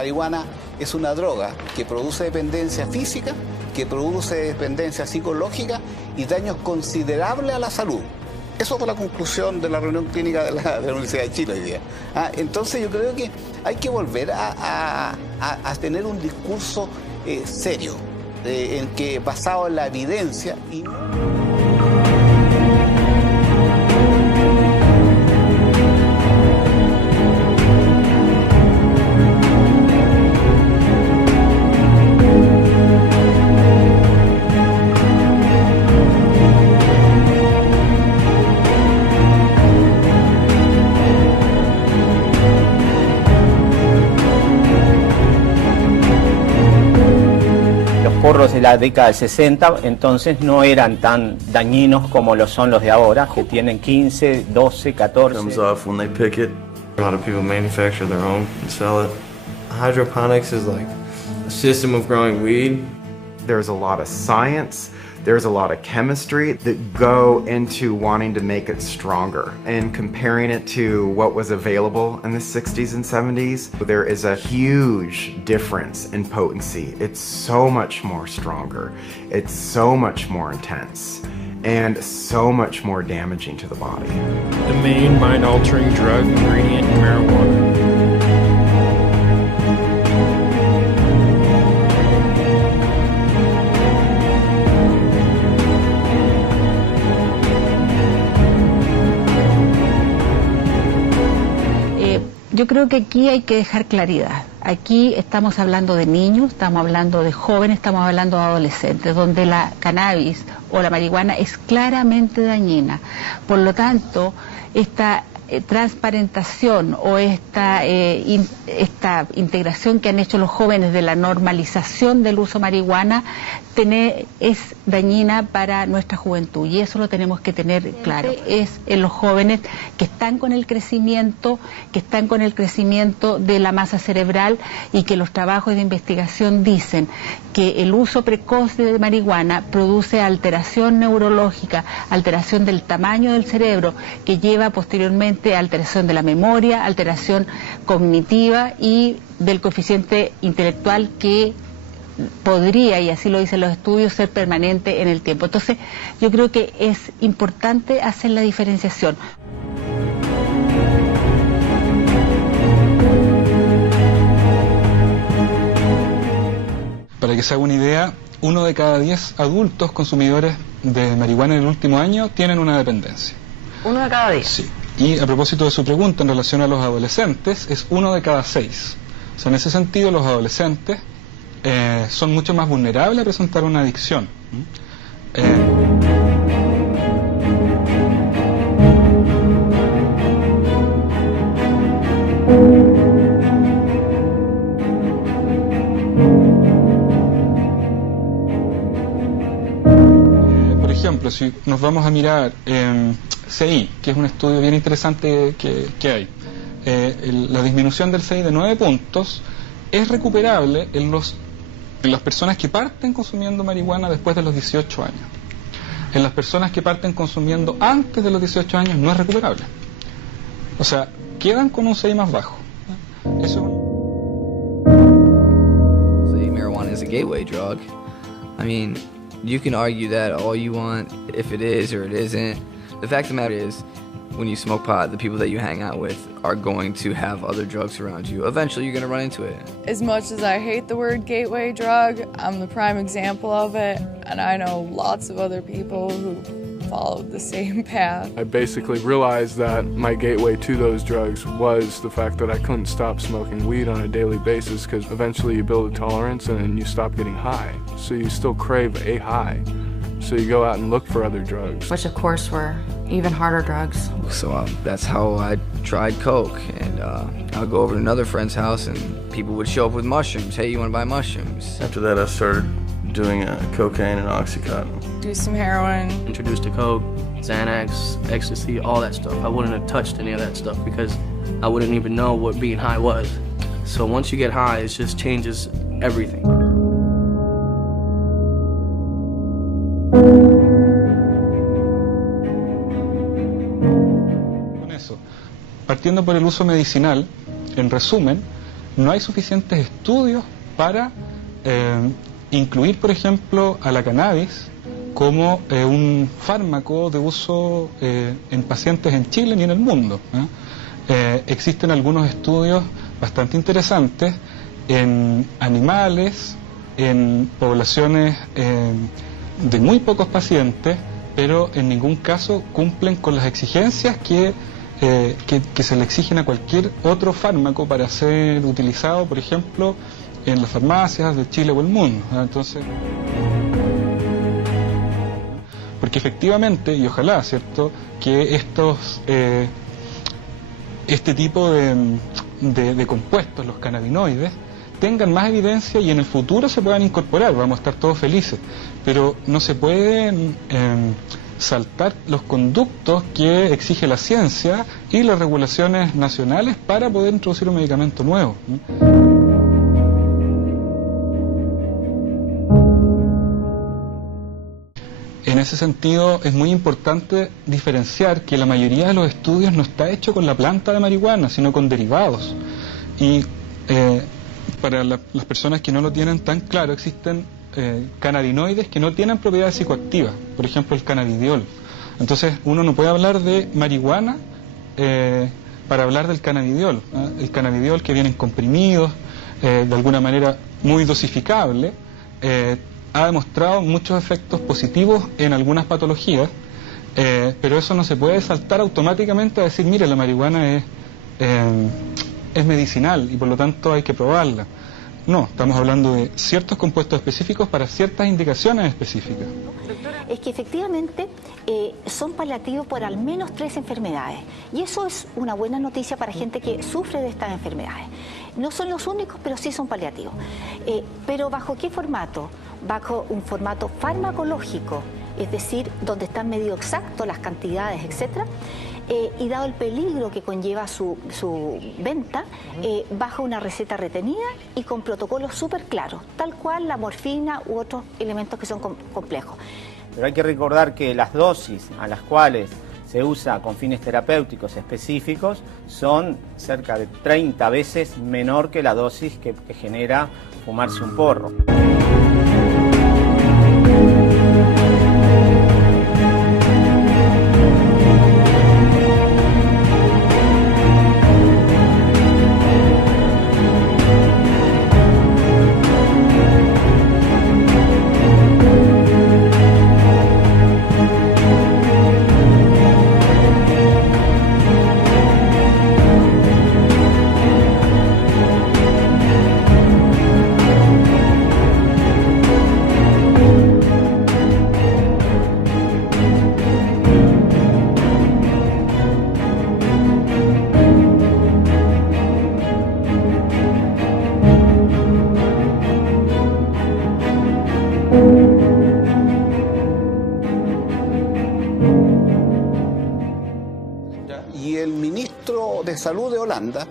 marihuana es una droga que produce dependencia física, que produce dependencia psicológica y daños considerables a la salud. Eso fue la conclusión de la reunión clínica de la Universidad de Chile hoy día. Entonces yo creo que hay que volver a tener un discurso serio, basado en la evidencia y no... Porros de la década del 60, entonces no eran tan dañinos como lo son los de ahora, que tienen 15, 12, 14. Comes off when they pick it. A lot of people manufacture their own and sell it. Hydroponics is like a system of growing weed. There's a lot of science, there's a lot of chemistry that go into wanting to make it stronger. And comparing it to what was available in the 60s and 70s, there is a huge difference in potency. It's so much more stronger, it's so much more intense, and so much more damaging to the body. The main mind-altering drug ingredient in marijuana. Yo creo que aquí hay que dejar claridad. Aquí estamos hablando de niños, estamos hablando de jóvenes, estamos hablando de adolescentes, donde la cannabis o la marihuana es claramente dañina. Por lo tanto, esta transparentación o esta integración que han hecho los jóvenes de la normalización del uso de marihuana es dañina para nuestra juventud, y eso lo tenemos que tener claro. Es en los jóvenes que están con el crecimiento, de la masa cerebral, y que los trabajos de investigación dicen que el uso precoz de marihuana produce alteración neurológica, alteración del tamaño del cerebro, que lleva posteriormente a alteración de la memoria, alteración cognitiva y del coeficiente intelectual, que podría, y así lo dicen los estudios, ser permanente en el tiempo. Entonces, yo creo que es importante hacer la diferenciación. Para que se haga una idea, 1 de cada 10 adultos consumidores de marihuana en el último año tienen una dependencia. 1 de cada 10. Sí. Y a propósito de su pregunta en relación a los adolescentes, es 1 de cada 6. O sea, en ese sentido, los adolescentes son mucho más vulnerables a presentar una adicción. Por ejemplo, si nos vamos a mirar CI, que es un estudio bien interesante que hay, la disminución del CI de 9 puntos es recuperable en las personas que parten consumiendo marihuana después de los 18 años. En las personas que parten consumiendo antes de los 18 años no es recuperable. O sea, quedan con un CI más bajo. Marijuana is a gateway drug. I mean, you can argue that all you want, if it is or it isn't. The fact of the matter is, when you smoke pot, the people that you hang out with are going to have other drugs around you. Eventually, you're going to run into it. As much as I hate the word gateway drug, I'm the prime example of it, and I know lots of other people who followed the same path. I basically realized that my gateway to those drugs was the fact that I couldn't stop smoking weed on a daily basis, because eventually you build a tolerance and then you stop getting high. So you still crave a high. So you go out and look for other drugs. Which of course were even harder drugs. So that's how I tried coke, and I'll go over to another friend's house and people would show up with mushrooms. Hey, you want to buy mushrooms? After that, I started doing cocaine and Oxycontin. Do some heroin. Introduced to coke, Xanax, ecstasy, all that stuff. I wouldn't have touched any of that stuff because I wouldn't even know what being high was. So once you get high, it just changes everything. Con eso, partiendo por el uso medicinal, en resumen, no hay suficientes estudios para incluir, por ejemplo, a la cannabis como un fármaco de uso en pacientes en Chile ni en el mundo. Existen algunos estudios bastante interesantes en animales, en poblaciones de muy pocos pacientes, pero en ningún caso cumplen con las exigencias que se le exigen a cualquier otro fármaco para ser utilizado, por ejemplo, en las farmacias de Chile o el mundo. Entonces, porque efectivamente, y ojalá, ¿cierto?, que este tipo de compuestos, los cannabinoides, tengan más evidencia y en el futuro se puedan incorporar, vamos a estar todos felices, pero no se pueden saltar los conductos que exige la ciencia y las regulaciones nacionales para poder introducir un medicamento nuevo. En ese sentido es muy importante diferenciar que la mayoría de los estudios no está hecho con la planta de marihuana, sino con derivados. Y para las personas que no lo tienen tan claro, existen cannabinoides que no tienen propiedades psicoactivas, por ejemplo el cannabidiol. Entonces uno no puede hablar de marihuana para hablar del cannabidiol. El cannabidiol, que viene en comprimidos, de alguna manera muy dosificable, ha demostrado muchos efectos positivos en algunas patologías, pero eso no se puede saltar automáticamente a decir, mire, la marihuana es medicinal y por lo tanto hay que probarla. No, estamos hablando de ciertos compuestos específicos para ciertas indicaciones específicas. Es que efectivamente son paliativos por al menos 3 enfermedades y eso es una buena noticia para gente que sufre de estas enfermedades. No son los únicos, pero sí son paliativos. ¿Pero bajo qué formato? Bajo un formato farmacológico, es decir, donde están medido exacto las cantidades, etcétera. Y dado el peligro que conlleva su venta, bajo una receta retenida y con protocolos súper claros, tal cual la morfina u otros elementos que son complejos. Pero hay que recordar que las dosis a las cuales se usa con fines terapéuticos específicos son cerca de 30 veces menor que la dosis que genera fumarse un porro. Y el ministro de Salud de Holanda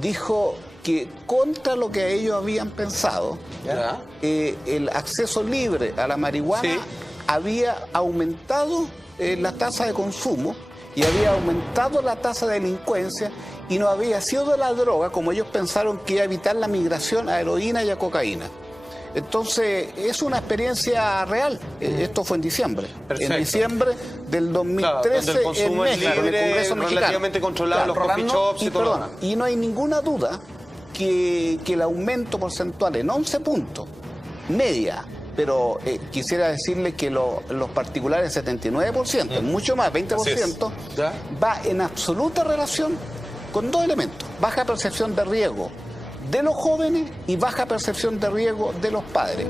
dijo que contra lo que ellos habían pensado, el acceso libre a la marihuana había aumentado la tasa de consumo y había aumentado la tasa de delincuencia y no había sido la droga como ellos pensaron que iba a evitar la migración a heroína y a cocaína. Entonces, es una experiencia real. Esto fue en diciembre. Perfecto. En diciembre del 2013 el consumo en es México, libre, en el Congreso mexicano. relativamente controlado, los coffee shops y todo lo demás. Y no hay ninguna duda que el aumento porcentual en 11 puntos, media, pero quisiera decirle que los particulares 79%, mucho más, 20%, va en absoluta relación con 2 elementos: baja percepción de riesgo de los jóvenes y baja percepción de riesgo de los padres.